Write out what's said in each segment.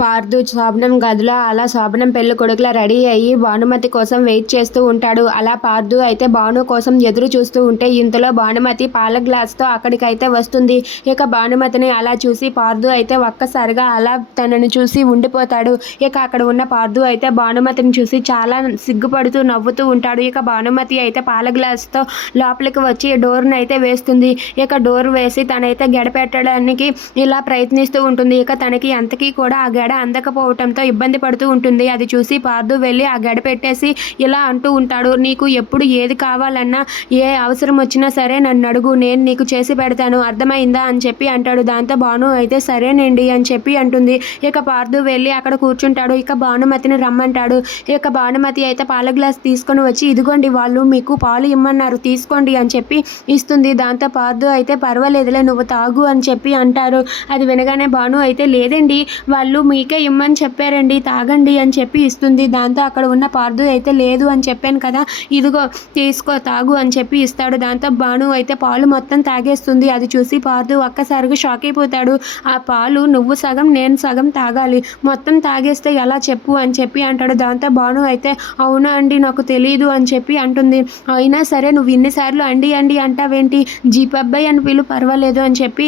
పార్థు శోభనం గదిలో అలా శోభనం పెళ్ళి కొడుకులా రెడీ అయ్యి భానుమతి కోసం వెయిట్ చేస్తూ ఉంటాడు. అలా పార్థు అయితే భాను కోసం ఎదురు చూస్తూ ఉంటే ఇంతలో భానుమతి పాల గ్లాస్తో అక్కడికైతే వస్తుంది. ఇక భానుమతిని అలా చూసి పార్దు అయితే ఒక్కసారిగా అలా తనని చూసి ఉండిపోతాడు. ఇక అక్కడ ఉన్న పార్థు అయితే భానుమతిని చూసి చాలా సిగ్గుపడుతూ నవ్వుతూ ఉంటాడు. ఇక భానుమతి అయితే పాల గ్లాస్తో లోపలికి వచ్చి డోర్ని అయితే వేస్తుంది. ఇక డోర్ వేసి తనైతే గడపెట్టడానికి ఇలా ప్రయత్నిస్తూ ఉంటుంది. ఇక తనకి అంతకీ కూడా ఆ గడ అందకపోవటంతో ఇబ్బంది పడుతూ ఉంటుంది. అది చూసి పార్దు వెళ్ళి ఆ గడ పెట్టేసి ఇలా అంటూ ఉంటాడు. నీకు ఎప్పుడు ఏది కావాలన్నా ఏ అవసరం వచ్చినా సరే నన్ను అడుగు. నేను నీకు చేసి పెడతాను. అర్థమైందా అని చెప్పి అంటాడు. దాంతో భాను అయితే సరేనండి అని చెప్పి అంటుంది. ఇక పార్దు వెళ్ళి అక్కడ కూర్చుంటాడు. ఇక భానుమతిని రమ్మంటాడు. ఇక భానుమతి అయితే పాల గ్లాస్ తీసుకొని వచ్చి ఇదిగోండి వాళ్ళు మీకు పాలు ఇమ్మన్నారు. తీసుకోండి అని చెప్పి ఇస్తుంది. దాంతో పార్దు అయితే పర్వాలేదులే నువ్వు తాగు అని చెప్పి అంటారు. అది వినగానే భాను అయితే లేదండి వాళ్ళు మీకే ఇమ్మని చెప్పారండి తాగండి అని చెప్పి ఇస్తుంది. దాంతో అక్కడ ఉన్న పార్దు అయితే లేదు అని చెప్పాను కదా ఇదిగో తీసుకో తాగు అని చెప్పి ఇస్తాడు. దాంతో బాను అయితే పాలు మొత్తం తాగేస్తుంది. అది చూసి పార్దు ఒక్కసారిగా షాక్ అయిపోతాడు. ఆ పాలు నువ్వు సగం నేను సగం తాగాలి. మొత్తం తాగేస్తే ఎలా చెప్పు అని చెప్పి అంటాడు. దాంతో బాను అయితే అవునా అండి నాకు తెలియదు అని చెప్పి అంటుంది. అయినా సరే నువ్వు ఇన్నిసార్లు అండి అండి అంటావేంటి? జీపబ్బాయి అని పిలు పర్వాలేదు అని చెప్పి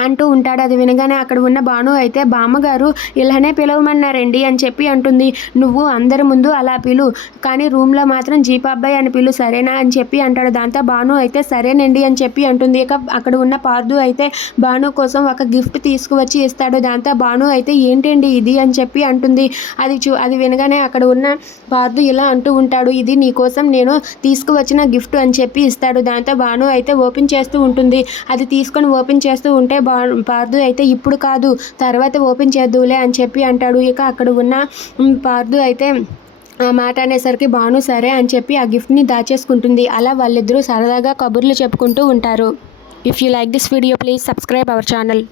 అంటూ ఉంటాడు. అది వినగానే అక్కడ ఉన్న భాను అయితే బామ్మగారు ఇలానే పిలవమన్నారండి అని చెప్పి అంటుంది. నువ్వు అందరి ముందు అలా పిలు కానీ రూమ్లో మాత్రం జీపాబ్బాయి అని పిలు సరేనా అని చెప్పి అంటాడు. దాంతో భాను అయితే సరేనండి అని చెప్పి అంటుంది. ఇక అక్కడ ఉన్న పార్దు అయితే భాను కోసం ఒక గిఫ్ట్ తీసుకువచ్చి ఇస్తాడు. దాంతో భాను అయితే ఏంటండి ఇది? అని చెప్పి అంటుంది. అది చూ అది వినగానే అక్కడ ఉన్న పార్దు ఇలా అంటూ ఉంటాడు. ఇది నీ కోసం నేను తీసుకువచ్చిన గిఫ్ట్ అని చెప్పి ఇస్తాడు. దాంతో భాను అయితే ఓపెన్ చేస్తూ ఉంటుంది. అది తీసుకొని ఓపెన్ చేస్తూ ఉంటే బా పార్దు అయితే ఇప్పుడు కాదు తర్వాత ఓపెన్ చేద్దులే అని చెప్పి అంటాడు. ఇక అక్కడ ఉన్న పార్దు అయితే ఆ మాట అనేసరికి భాను సరే అని చెప్పి ఆ గిఫ్ట్ని దాచేసుకుంటుంది. అలా వాళ్ళిద్దరూ సరదాగా కబుర్లు చెప్పుకుంటూ ఉంటారు. If you like this video please subscribe our channel